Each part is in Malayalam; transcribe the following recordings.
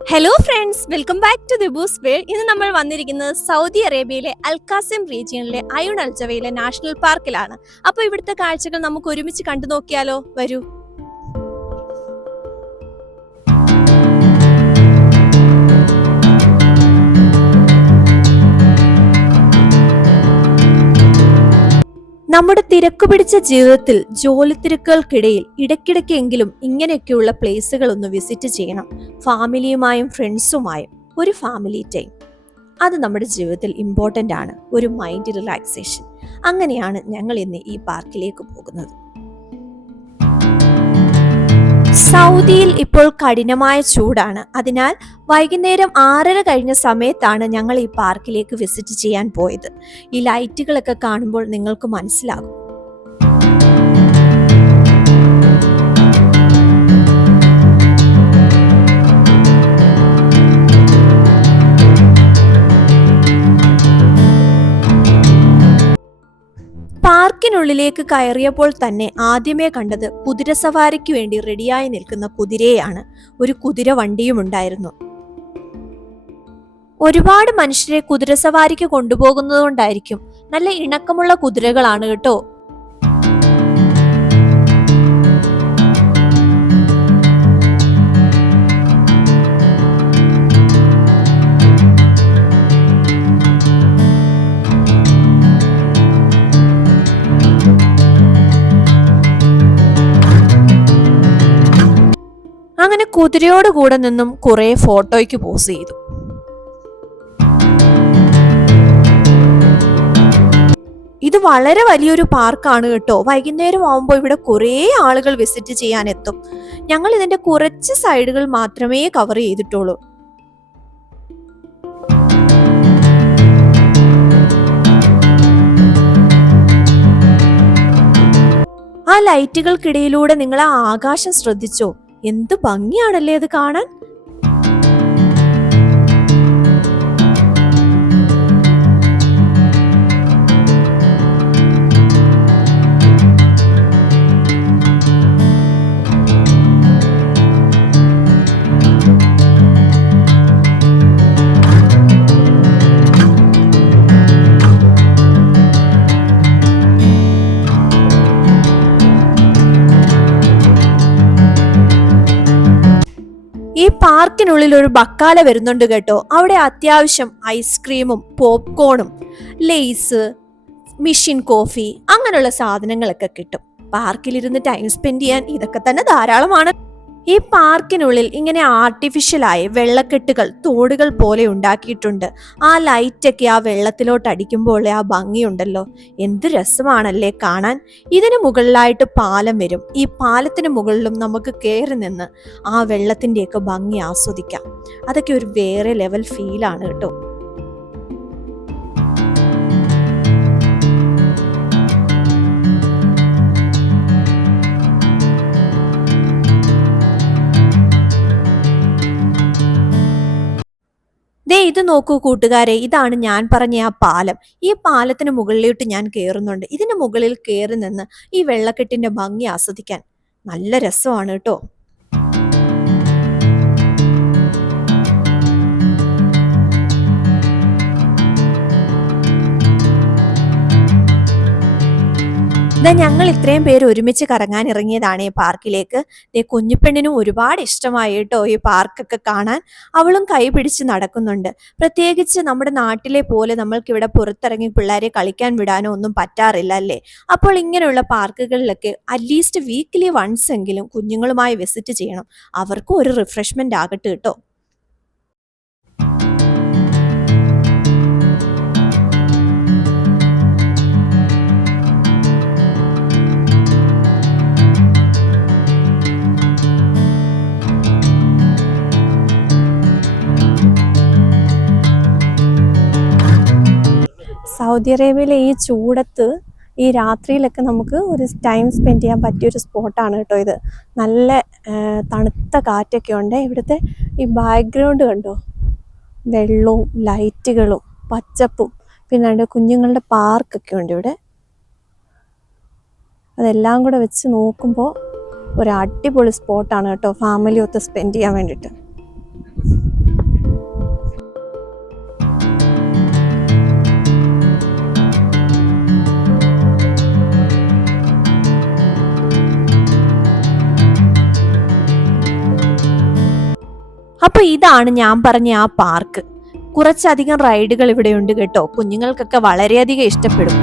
Hello friends, welcome back to ദിബൂസ് വേൾഡ്. ഇന്ന് നമ്മൾ വന്നിരിക്കുന്നത് സൗദി അറേബ്യയിലെ അൽകാസിം റീജിയനിലെ അയുൺ അൽജവയിലെ നാഷണൽ പാർക്കിലാണ്. അപ്പോൾ ഇവിടുത്തെ കാഴ്ചകൾ നമുക്ക് ഒരുമിച്ച് കണ്ടു നോക്കിയാലോ? വരൂ. നമ്മുടെ തിരക്കുപിടിച്ച ജീവിതത്തിൽ ജോലി തിരക്കുകൾക്കിടയിൽ ഇടയ്ക്കിടയ്ക്കെങ്കിലും ഇങ്ങനെയൊക്കെയുള്ള പ്ലേസുകൾ ഒന്ന് വിസിറ്റ് ചെയ്യണം. ഫാമിലിയുമായും ഫ്രണ്ട്സുമായും ഒരു ഫാമിലി ടൈം അത് നമ്മുടെ ജീവിതത്തിൽ ഇമ്പോർട്ടൻ്റ് ആണ്. ഒരു മൈൻഡ് റിലാക്സേഷൻ. അങ്ങനെയാണ് ഞങ്ങൾ ഇന്ന് ഈ പാർക്കിലേക്ക് പോകുന്നത്. സൗദിയിൽ ഇപ്പോൾ കഠിനമായ ചൂടാണ്. അതിനാൽ വൈകുന്നേരം 6:30 കഴിഞ്ഞ സമയത്താണ് ഞങ്ങൾ ഈ പാർക്കിലേക്ക് വിസിറ്റ് ചെയ്യാൻ പോയത്. ഈ ലൈറ്റുകളൊക്കെ കാണുമ്പോൾ നിങ്ങൾക്ക് മനസ്സിലാകും. പാർക്കിനുള്ളിലേക്ക് കയറിയപ്പോൾ തന്നെ ആദ്യമേ കണ്ടത് കുതിരസവാരിക്ക് വേണ്ടി റെഡിയായി നിൽക്കുന്ന കുതിരയെയാണ്. ഒരു കുതിര വണ്ടിയും ഉണ്ടായിരുന്നു. ഒരുപാട് മനുഷ്യരെ കുതിരസവാരിക്ക് കൊണ്ടുപോകുന്നത് കൊണ്ടായിരിക്കും നല്ല ഇണക്കമുള്ള കുതിരകളാണ് കേട്ടോ. അങ്ങനെ കുതിരയോട് കൂടെ നിന്നും കുറെ ഫോട്ടോയ്ക്ക് പോസ് ചെയ്തു. ഇത് വളരെ വലിയൊരു പാർക്കാണ് കേട്ടോ. വൈകുന്നേരം ആവുമ്പോൾ ഇവിടെ കുറേ ആളുകൾ വിസിറ്റ് ചെയ്യാൻ എത്തും. ഞങ്ങൾ ഇതിന്റെ കുറച്ച് സൈഡുകൾ മാത്രമേ കവർ ചെയ്തിട്ടുള്ളൂ. ആ ലൈറ്റുകൾക്കിടയിലൂടെ നിങ്ങൾ ആ ആകാശം ശ്രദ്ധിച്ചോ? എന്ത് ഭംഗിയാണല്ലേ അത് കാണാൻ. ഈ പാർക്കിനുള്ളിൽ ഒരു ബക്കാല വരുന്നുണ്ട് കേട്ടോ. അവിടെ അത്യാവശ്യം ഐസ്ക്രീമും പോപ്കോണും ലേസ്, മിഷിൻ കോഫി അങ്ങനെയുള്ള സാധനങ്ങളൊക്കെ കിട്ടും. പാർക്കിലിരുന്ന് ടൈം സ്പെൻഡ് ചെയ്യാൻ ഇതൊക്കെ തന്നെ ധാരാളമാണ്. ഈ പാർക്കിനുള്ളിൽ ഇങ്ങനെ ആർട്ടിഫിഷ്യലായി വെള്ളക്കെട്ടുകൾ, തോടുകൾ പോലെ ഉണ്ടാക്കിയിട്ടുണ്ട്. ആ ലൈറ്റൊക്കെ ആ വെള്ളത്തിലോട്ട് അടിക്കുമ്പോൾ ആ ഭംഗിയുണ്ടല്ലോ, എന്ത് രസമാണല്ലേ കാണാൻ. ഇതിന് മുകളിലായിട്ട് പാലം വരും. ഈ പാലത്തിന് മുകളിലും നമുക്ക് കയറി നിന്ന് ആ വെള്ളത്തിൻ്റെയൊക്കെ ഭംഗി ആസ്വദിക്കാം. അതൊക്കെ ഒരു വേറെ ലെവൽ ഫീലാണ് കേട്ടോ. ഇത് നോക്കൂ കൂട്ടുകാരെ, ഇതാണ് ഞാൻ പറഞ്ഞ ആ പാലം. ഈ പാലത്തിന് മുകളിലോട്ട് ഞാൻ കയറുന്നുണ്ട്. ഇതിന് മുകളിൽ കയറി നിന്ന് ഈ വെള്ളക്കെട്ടിന്റെ ഭംഗി ആസ്വദിക്കാൻ നല്ല രസമാണ് കേട്ടോ. ഞങ്ങൾ ഇത്രയും പേര് ഒരുമിച്ച് കറങ്ങാൻ ഇറങ്ങിയതാണ് ഈ പാർക്കിലേക്ക്. കുഞ്ഞുപെണ്ണിനും ഒരുപാട് ഇഷ്ടമായി കേട്ടോ ഈ പാർക്കൊക്കെ കാണാൻ. അവളും കൈ പിടിച്ച് നടക്കുന്നുണ്ട്. പ്രത്യേകിച്ച് നമ്മുടെ നാട്ടിലെ പോലെ നമ്മൾക്കിവിടെ പുറത്തിറങ്ങി പിള്ളേരെ കളിക്കാൻ വിടാനോ ഒന്നും പറ്റാറില്ല അല്ലേ. അപ്പോൾ ഇങ്ങനെയുള്ള പാർക്കുകളിലൊക്കെ അറ്റ്ലീസ്റ്റ് വീക്ക്ലി വൺസ് എങ്കിലും കുഞ്ഞുങ്ങളുമായി വിസിറ്റ് ചെയ്യണം. അവർക്കും ഒരു റിഫ്രഷ്മെന്റ് ആകട്ടെ കേട്ടോ. സൗദി അറേബ്യയിലെ ഈ ചൂടത്ത് ഈ രാത്രിയിലൊക്കെ നമുക്ക് ഒരു ടൈം സ്പെൻഡ് ചെയ്യാൻ പറ്റിയൊരു സ്പോട്ടാണ് കേട്ടോ ഇത്. നല്ല തണുത്ത കാറ്റൊക്കെ ഉണ്ട്. ഇവിടുത്തെ ഈ ബാക്ക്ഗ്രൗണ്ട് കണ്ടോ, വെള്ളവും ലൈറ്റുകളും പച്ചപ്പും, പിന്നെ കുഞ്ഞുങ്ങളുടെ പാർക്കൊക്കെ ഉണ്ട് ഇവിടെ. അതെല്ലാം കൂടെ വെച്ച് നോക്കുമ്പോൾ ഒരു അടിപൊളി സ്പോട്ടാണ് കേട്ടോ, ഫാമിലി ഒത്ത് സ്പെൻഡ് ചെയ്യാൻ വേണ്ടിയിട്ട്. അപ്പൊ ഇതാണ് ഞാൻ പറഞ്ഞ ആ പാർക്ക്. കുറച്ചധികം റൈഡുകൾ ഇവിടെ ഉണ്ട് കേട്ടോ. കുഞ്ഞുങ്ങൾക്കൊക്കെ വളരെയധികം ഇഷ്ടപ്പെടും.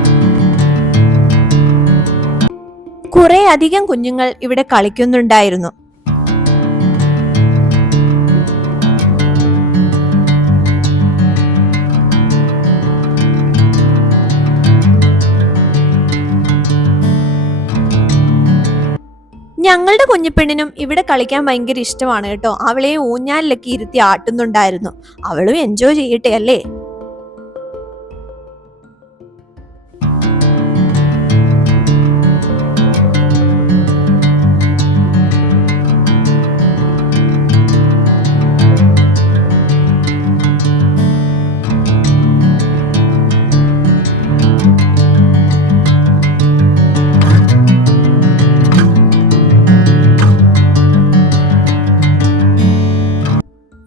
കുറെ അധികം കുഞ്ഞുങ്ങൾ ഇവിടെ കളിക്കുന്നുണ്ടായിരുന്നു. ഞങ്ങളുടെ കുഞ്ഞിപ്പെണ്ണിനും ഇവിടെ കളിക്കാൻ ഭയങ്കര ഇഷ്ടമാണ് കേട്ടോ. അവളെ ഊഞ്ഞാലിലൊക്കെ ഇരുത്തി ആട്ടുന്നുണ്ടായിരുന്നു. അവളും എൻജോയ് ചെയ്യട്ടെ അല്ലേ.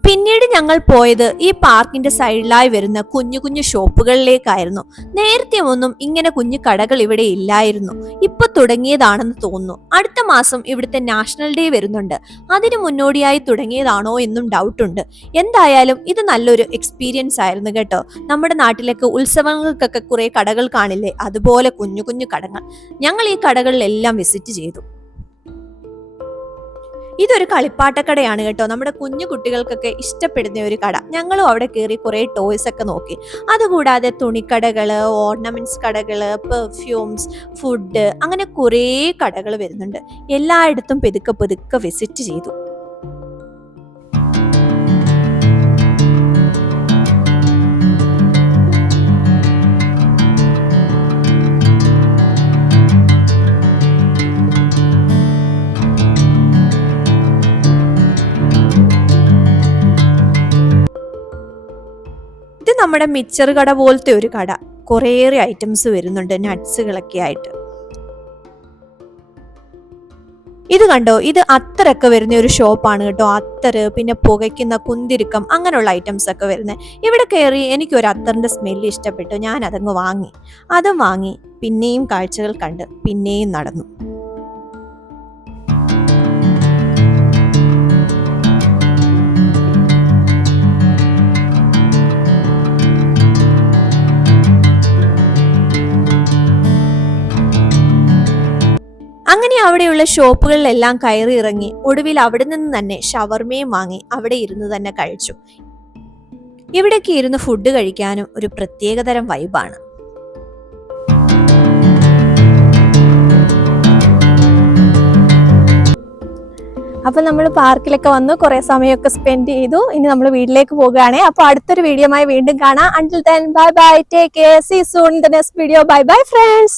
പിന്നീട് ഞങ്ങൾ പോയത് ഈ പാർക്കിന്റെ സൈഡിലായി വരുന്ന കുഞ്ഞു കുഞ്ഞു ഷോപ്പുകളിലേക്കായിരുന്നു. നേരത്തെ ഒന്നും ഇങ്ങനെ കുഞ്ഞു കടകൾ ഇവിടെ ഇല്ലായിരുന്നു. ഇപ്പൊ തുടങ്ങിയതാണെന്ന് തോന്നുന്നു. അടുത്ത മാസം ഇവിടുത്തെ നാഷണൽ ഡേ വരുന്നുണ്ട്. അതിന് മുന്നോടിയായി തുടങ്ങിയതാണോ എന്നും ഡൗട്ടുണ്ട്. എന്തായാലും ഇത് നല്ലൊരു എക്സ്പീരിയൻസ് ആയിരുന്നു കേട്ടോ. നമ്മുടെ നാട്ടിലൊക്കെ ഉത്സവങ്ങൾക്കൊക്കെ കുറെ കടകൾ കാണില്ലേ, അതുപോലെ കുഞ്ഞു കുഞ്ഞു കടകൾ. ഞങ്ങൾ ഈ കടകളിലെല്ലാം വിസിറ്റ് ചെയ്തു. ഇതൊരു കളിപ്പാട്ടക്കടയാണ് കേട്ടോ. നമ്മുടെ കുഞ്ഞു കുട്ടികൾക്കൊക്കെ ഇഷ്ടപ്പെടുന്ന ഒരു കട. ഞങ്ങളും അവിടെ കയറി കുറെ ടോയ്സ് ഒക്കെ നോക്കി. അതുകൂടാതെ തുണിക്കടകള്, ഓർണമെന്റ്സ് കടകള്, പെർഫ്യൂംസ്, ഫുഡ്, അങ്ങനെ കുറേ കടകൾ വരുന്നുണ്ട്. എല്ലായിടത്തും പെതുക്കെ പെതുക്കെ വിസിറ്റ് ചെയ്തു. ഇത് നമ്മുടെ മിച്ചർ കട പോലത്തെ ഒരു കട. കുറേയേറെ ഐറ്റംസ് വരുന്നുണ്ട്, നട്ട്സുകളൊക്കെ ആയിട്ട്. ഇത് കണ്ടോ, ഇത് അത്തറൊക്കെ വരുന്ന ഒരു ഷോപ്പാണ് കേട്ടോ. അത്തറ്, പിന്നെ പുകയ്ക്കുന്ന കുന്തിരിക്കം, അങ്ങനെയുള്ള ഐറ്റംസ് ഒക്കെ വരുന്നത്. ഇവിടെ കയറി എനിക്ക് ഒരു അത്തറിന്റെ സ്മെല്ല് ഇഷ്ടപ്പെട്ടു. ഞാൻ അതങ്ങ് വാങ്ങി. അതും വാങ്ങി പിന്നെയും കാഴ്ചകൾ കണ്ട് പിന്നെയും നടന്നു. അങ്ങനെ അവിടെയുള്ള ഷോപ്പുകളിലെല്ലാം കയറി ഇറങ്ങി ഒടുവിൽ അവിടെ നിന്ന് തന്നെ ഷവർമയും വാങ്ങി അവിടെ ഇരുന്ന് തന്നെ കഴിച്ചു. ഇവിടേക്ക് ഇരുന്ന് ഫുഡ് കഴിക്കാനും ഒരു പ്രത്യേകതരം വൈബാണ്. അപ്പൊ നമ്മൾ പാർക്കിലൊക്കെ വന്ന് കുറെ സമയമൊക്കെ സ്പെൻഡ് ചെയ്തു. ഇനി നമ്മൾ വീട്ടിലേക്ക് പോകുകയാണ്. അപ്പൊ അടുത്തൊരു വീഡിയോയുമായി വീണ്ടും കാണാം. Until then, bye bye, take care, see you soon in the next video. Bye bye friends.